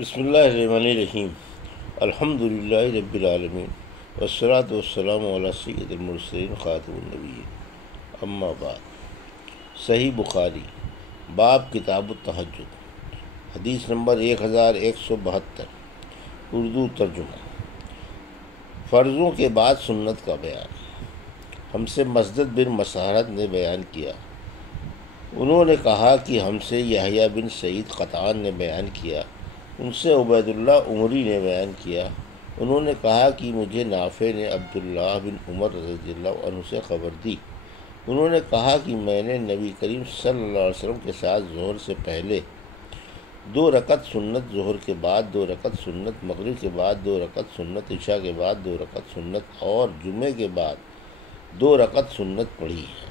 بسم اللہ الرحمن الرحیم الحمدللہ رب العالمین والصلاة والسلام علی سید المرسلین خاتم النبیین اما بعد۔ صحیح بخاری باب کتاب التہجد، حدیث نمبر 1172، اردو ترجمہ۔ فرضوں کے بعد سنت کا بیان۔ ہم سے مسدد بن مسارہد نے بیان کیا، انہوں نے کہا کہ ہم سے یحییٰ بن سعید قطان نے بیان کیا، ان سے عبید اللہ عمری نے بیان کیا، انہوں نے کہا کہ مجھے نافع نے عبداللہ بن عمر رضی اللہ عنہ سے خبر دی، انہوں نے کہا کہ میں نے نبی کریم صلی اللہ علیہ وسلم کے ساتھ ظہر سے پہلے 2 رکعت سنت، ظہر کے بعد 2 رکعت سنت، مغرب کے بعد 2 رکعت سنت، عشاء کے بعد 2 رکعت سنت اور جمعے کے بعد 2 رکعت سنت پڑھی ہے،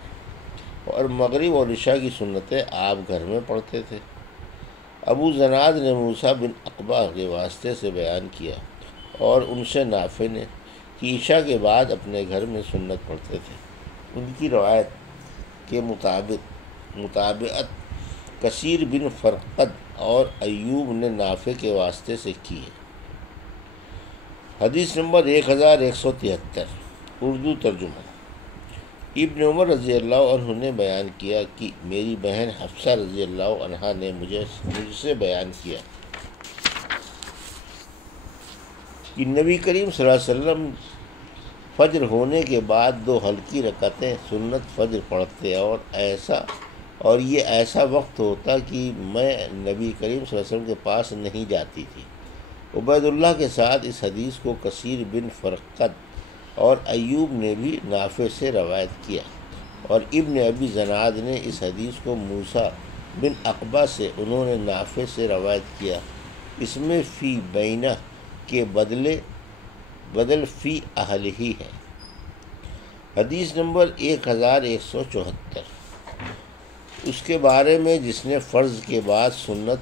اور مغرب اور عشاء کی سنتیں آپ گھر میں پڑھتے تھے۔ ابو زناد نے موسیٰ بن عقبہ کے واسطے سے بیان کیا اور ان سے نافع نے کہ عشاء کے بعد اپنے گھر میں سنت پڑھتے تھے۔ ان کی روایت کے مطابقت کثیر بن فرقد اور ایوب نے نافع کے واسطے سے کی ہے۔ حدیث نمبر 1173، اردو ترجمہ۔ ابن عمر رضی اللہ عنہ نے بیان کیا کہ میری بہن حفصہ رضی اللہ عنہا نے مجھ سے بیان کیا کہ نبی کریم صلی اللہ علیہ وسلم فجر ہونے کے بعد 2 ہلکی رکعتیں سنت فجر پڑھتے، اور یہ ایسا وقت ہوتا کہ میں نبی کریم صلی اللہ علیہ وسلم کے پاس نہیں جاتی تھی۔ عبید اللہ کے ساتھ اس حدیث کو کثیر بن فرقد اور ایوب نے بھی نافع سے روایت کیا، اور ابن ابی زناد نے اس حدیث کو موسیٰ بن عقبہ سے، انہوں نے نافع سے روایت کیا۔ اس میں فی بینہ کے بدل فی اہلہ ہے۔ حدیث نمبر 1174، اس کے بارے میں جس نے فرض کے بعد سنت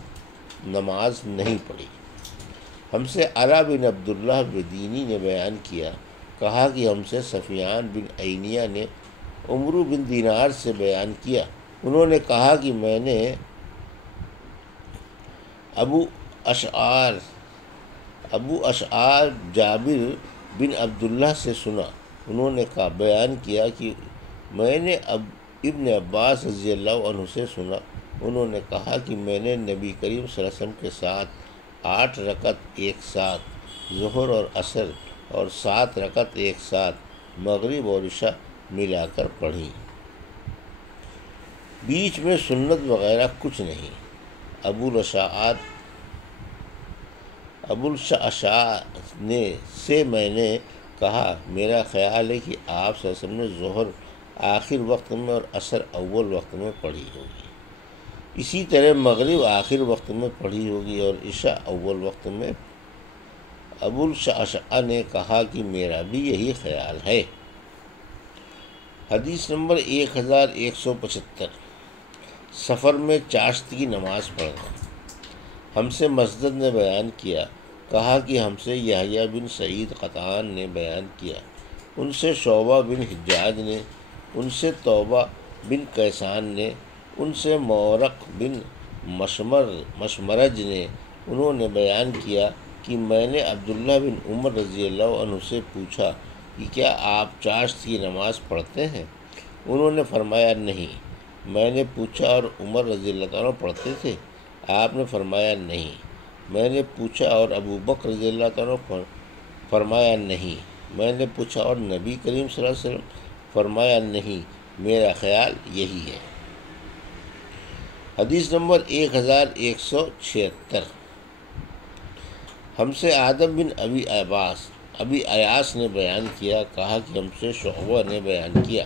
نماز نہیں پڑھی۔ ہم سے علا بن عبداللہ بدینی نے بیان کیا، کہا کہ ہم سے سفیان بن عینیہ نے عمرو بن دینار سے بیان کیا، انہوں نے کہا کہ میں نے ابو اشعار جابر بن عبداللہ سے سنا، انہوں نے بیان کیا کہ میں نے ابن عباس رضی اللہ عنہ سے سنا، انہوں نے کہا کہ میں نے نبی کریم صلی اللہ علیہ وسلم کے ساتھ 8 رکعت ایک ساتھ ظہر اور عصر اور 7 رکعت ایک ساتھ مغرب اور عشاء ملا کر پڑھی، بیچ میں سنت وغیرہ کچھ نہیں۔ ابو الشعشاع سے میں نے کہا میرا خیال ہے کہ آپ صلی اللہ علیہ وسلم نے ظہر آخر وقت میں اور عصر اول وقت میں پڑھی ہوگی، اسی طرح مغرب آخر وقت میں پڑھی ہوگی اور عشاء اول وقت میں۔ ابو الشعشاع نے کہا کہ میرا بھی یہی خیال ہے۔ حدیث نمبر 1175، سفر میں چاشت کی نماز پڑھنا۔ ہم سے مسدد نے بیان کیا، کہا کہ ہم سے یحییٰ بن سعید قطان نے بیان کیا، ان سے شعبہ بن حجاج نے، ان سے توبہ بن کیسان نے، ان سے مورق بن مشمرج نے، انہوں نے بیان کیا کہ میں نے عبداللہ بن عمر رضی اللہ عنہ سے پوچھا کہ کیا آپ چاشت کی نماز پڑھتے ہیں؟ انہوں نے فرمایا نہیں۔ میں نے پوچھا اور عمر رضی اللہ عنہ پڑھتے تھے؟ آپ نے فرمایا نہیں۔ میں نے پوچھا اور ابو بکر رضی اللہ عنہ؟ فرمایا نہیں۔ میں نے پوچھا اور نبی کریم صلی اللہ علیہ وسلم؟ فرمایا نہیں۔ میرا خیال یہی ہے۔ حدیث نمبر 1176، ہم سے آدم بن ابی ایاس نے بیان کیا، کہا کہ ہم سے شعبہ نے بیان کیا،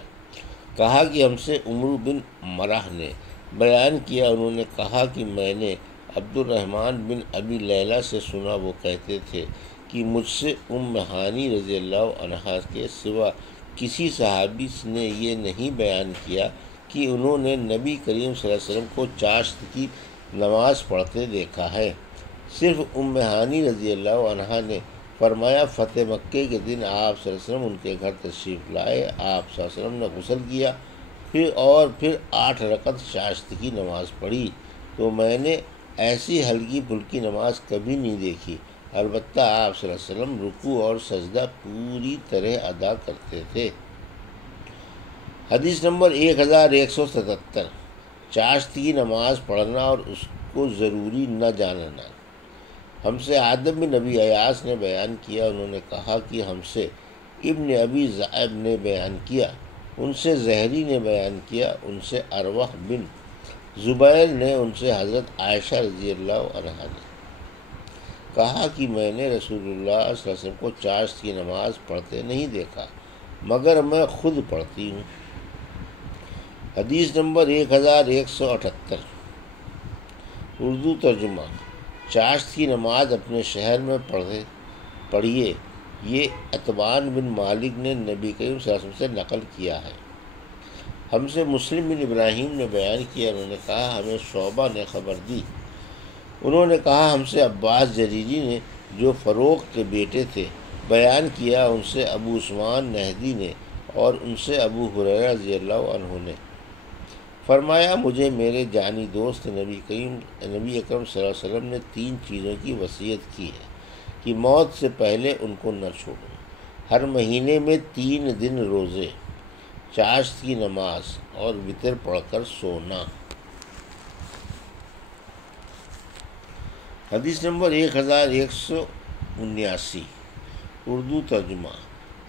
کہا کہ ہم سے عمرو بن مرہ نے بیان کیا، انہوں نے کہا کہ میں نے عبد الرحمن بن ابی لیلہ سے سنا، وہ کہتے تھے کہ مجھ سے ام ہانی رضی اللہ عنہا کے سوا کسی صحابی نے یہ نہیں بیان کیا کہ انہوں نے نبی کریم صلی اللہ علیہ وسلم کو چاشت کی نماز پڑھتے دیکھا ہے، صرف ام ہانی رضی اللہ عنہا نے۔ فرمایا فتح مکے کے دن آپ صلی اللہ علیہ وسلم ان کے گھر تشریف لائے، آپ صلی اللہ علیہ وسلم نے غسل کیا، پھر 8 رکعت چاشت کی نماز پڑھی، تو میں نے ایسی ہلکی پھلکی نماز کبھی نہیں دیکھی، البتہ آپ صلی اللہ علیہ وسلم رکوع اور سجدہ پوری طرح ادا کرتے تھے۔ حدیث نمبر 1177، چاشت کی نماز پڑھنا اور اس کو ضروری نہ جاننا۔ ہم سے آدم بن ابی ایاس نے بیان کیا، انہوں نے کہا کہ ہم سے ابن ابی ذئب نے بیان کیا، ان سے زہری نے بیان کیا، ان سے اروح بن زبیر نے، ان سے حضرت عائشہ رضی اللہ عنہا نے کہا کہ میں نے رسول اللہ صلی اللہ علیہ وسلم کو چاشت کی نماز پڑھتے نہیں دیکھا مگر میں خود پڑھتی ہوں۔ حدیث نمبر 1178، اردو ترجمہ۔ چاشت کی نماز اپنے شہر میں پڑھیے، یہ اتبان بن مالک نے نبی کریم صلی اللہ علیہ وسلم سے نقل کیا ہے۔ ہم سے مسلم بن ابراہیم نے بیان کیا، انہوں نے کہا ہمیں شعبہ نے خبر دی، انہوں نے کہا ہم سے عباس جریری نے جو فروخ کے بیٹے تھے بیان کیا، ان سے ابو عثمان نہدی نے اور ان سے ابو ہریرہ رضی اللہ عنہ نے فرمایا، مجھے میرے جانی دوست نبی اکرم صلی اللہ علیہ وسلم نے 3 چیزوں کی وصیت کی ہے کہ موت سے پہلے ان کو نہ چھوڑوں: ہر مہینے میں 3 دن روزے، چاشت کی نماز اور وتر پڑھ کر سونا۔ حدیث نمبر 1179، اردو ترجمہ۔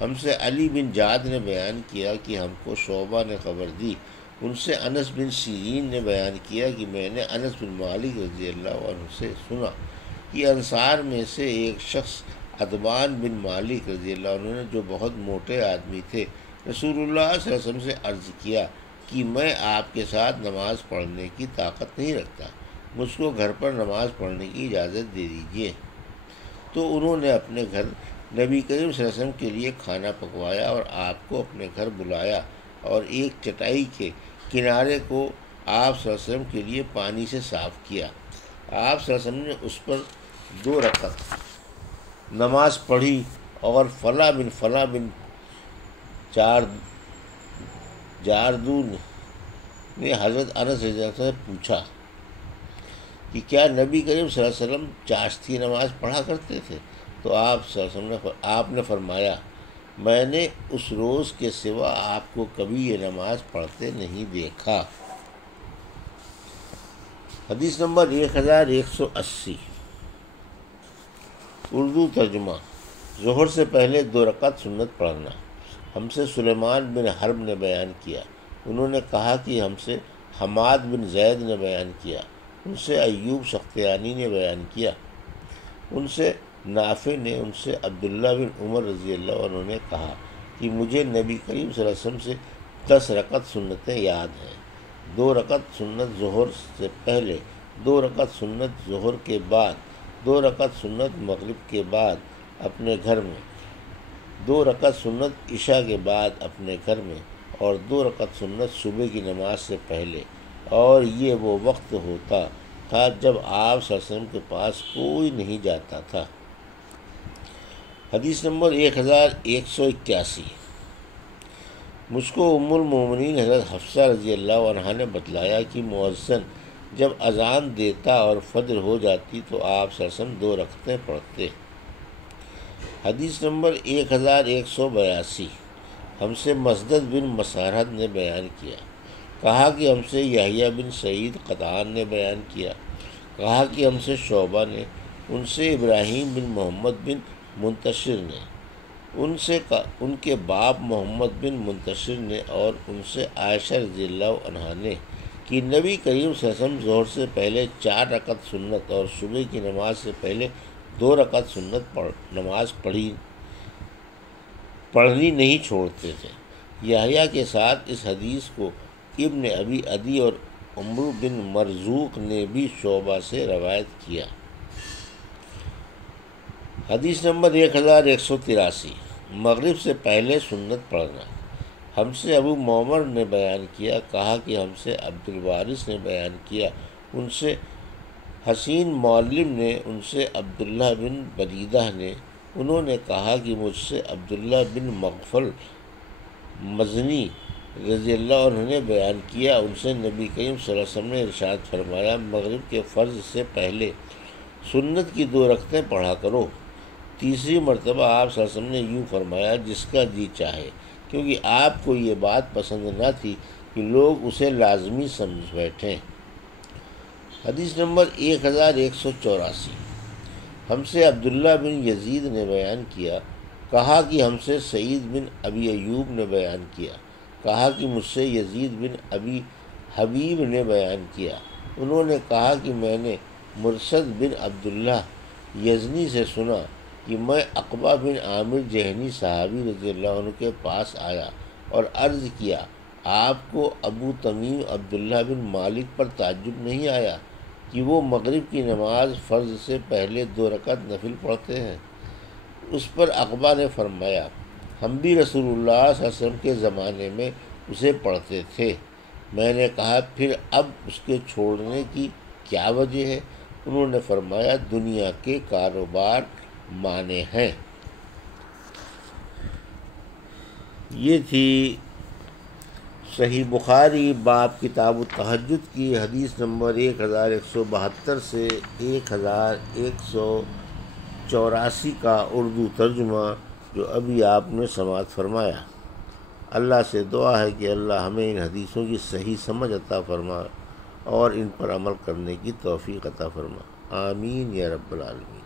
ہم سے علی بن جعد نے بیان کیا کہ ہم کو شعبہ نے خبر دی، ان سے انس بن سیرین نے بیان کیا کہ میں نے انس بن مالک رضی اللہ عنہ سے سنا کہ انصار میں سے ایک شخص اتبان بن مالک رضی اللہ عنہ نے، جو بہت موٹے آدمی تھے، رسول اللہ صلی اللہ علیہ وسلم سے عرض کیا کہ میں آپ کے ساتھ نماز پڑھنے کی طاقت نہیں رکھتا، مجھ کو گھر پر نماز پڑھنے کی اجازت دے دیجیے۔ تو انہوں نے اپنے گھر نبی کریم صلی اللہ علیہ وسلم کے لیے کھانا پکوایا اور آپ کو اپنے گھر بلایا اور ایک چٹائی کے کنارے کو آپ صلی اللہ علیہ وسلم کے لیے پانی سے صاف کیا۔ آپ صلی اللہ علیہ وسلم نے اس پر 2 رکعت نماز پڑھی اور فلاں بن جاردون نے حضرت انس رضی اللہ عنہ سے پوچھا کہ کیا نبی کریم صلی اللہ علیہ وسلم چاشت کی نماز پڑھا کرتے تھے؟ تو آپ صلی اللہ علیہ وسلم آپ نے فرمایا، میں نے اس روز کے سوا آپ کو کبھی یہ نماز پڑھتے نہیں دیکھا۔ حدیث نمبر 1180، اردو ترجمہ۔ ظہر سے پہلے 2 رکعت سنت پڑھنا۔ ہم سے سلیمان بن حرب نے بیان کیا، انہوں نے کہا کہ ہم سے حماد بن زید نے بیان کیا، ان سے ایوب سختیانی نے بیان کیا، ان سے نافع نے، ان سے عبداللہ بن عمر رضی اللہ عنہ نے کہا کہ مجھے نبی کریم صلی اللہ علیہ وسلم سے 10 رکعت سنتیں یاد ہیں: 2 رکعت سنت ظہر سے پہلے، 2 رکعت سنت ظہر کے بعد، 2 رکعت سنت مغرب کے بعد اپنے گھر میں، 2 رکعت سنت عشاء کے بعد اپنے گھر میں، اور 2 رکعت سنت صبح کی نماز سے پہلے۔ اور یہ وہ وقت ہوتا تھا جب آپ صلی اللہ علیہ وسلم کے پاس کوئی نہیں جاتا تھا۔ حدیث نمبر 1181، مجھ کو ام المومنین حضرت حفصہ رضی اللہ عنہا نے بتلایا کہ مؤذن جب اذان دیتا اور فجر ہو جاتی تو آپ صلی اللہ علیہ وسلم 2 رکعتیں پڑھتے۔ حدیث نمبر 1182، ہم سے مسدد بن مسارہد نے بیان کیا، کہا کہ ہم سے یحییٰ بن سعید قطان نے بیان کیا، کہا کہ ہم سے شعبہ نے، ان سے ابراہیم بن محمد بن منتشر نے، ان کے باپ محمد بن منتشر نے، اور ان سے عائشہ رضی اللہ عنہا نے کہ نبی کریم صلی اللہ علیہ وسلم ظہر سے پہلے 4 رکعت سنت اور صبح کی نماز سے پہلے 2 رکعت سنت نماز پڑھنی نہیں چھوڑتے تھے۔ یحییٰ کے ساتھ اس حدیث کو ابن ابی عدی اور عمرو بن مرزوق نے بھی شعبہ سے روایت کیا۔ حدیث نمبر 1183، مغرب سے پہلے سنت پڑھنا۔ ہم سے ابو معمر نے بیان کیا، کہا کہ ہم سے عبد الوارث نے بیان کیا، ان سے حسین معلم نے، ان سے عبداللہ بن بریدہ نے، انہوں نے کہا کہ مجھ سے عبداللہ بن مغفل مزنی رضی اللہ عنہ نے بیان کیا، ان سے نبی کریم صلی اللہ علیہ وسلم نے ارشاد فرمایا، مغرب کے فرض سے پہلے سنت کی 2 رکعتیں پڑھا کرو۔ تیسری مرتبہ آپ صلی اللہ علیہ وسلم نے یوں فرمایا، جس کا جی چاہے، کیونکہ آپ کو یہ بات پسند نہ تھی کہ لوگ اسے لازمی سمجھ بیٹھیں۔ حدیث نمبر 1184۔ ہم سے عبداللہ بن یزید نے بیان کیا، کہا کہ ہم سے سعید بن ابی ایوب نے بیان کیا، کہا کہ مجھ سے یزید بن ابی حبیب نے بیان کیا، انہوں نے کہا کہ میں نے مرثد بن عبداللہ یزنی سے سنا کہ میں عقبہ بن عامر جہنی صحابی رضی اللہ عنہ کے پاس آیا اور عرض کیا، آپ کو ابو تمیم عبداللہ بن مالک پر تعجب نہیں آیا کہ وہ مغرب کی نماز فرض سے پہلے 2 رکعت نفل پڑھتے ہیں؟ اس پر عقبہ نے فرمایا، ہم بھی رسول اللہ صلی اللہ علیہ وسلم کے زمانے میں اسے پڑھتے تھے۔ میں نے کہا، پھر اب اس کے چھوڑنے کی کیا وجہ ہے؟ انہوں نے فرمایا، دنیا کے کاروبار مانے ہیں۔ یہ تھی صحیح بخاری باب کتاب التہجد کی حدیث نمبر 1172 سے 1184 کا اردو ترجمہ، جو ابھی آپ نے سماعت فرمایا۔ اللہ سے دعا ہے کہ اللہ ہمیں ان حدیثوں کی صحیح سمجھ عطا فرما اور ان پر عمل کرنے کی توفیق عطا فرما، آمین یا رب العالمین۔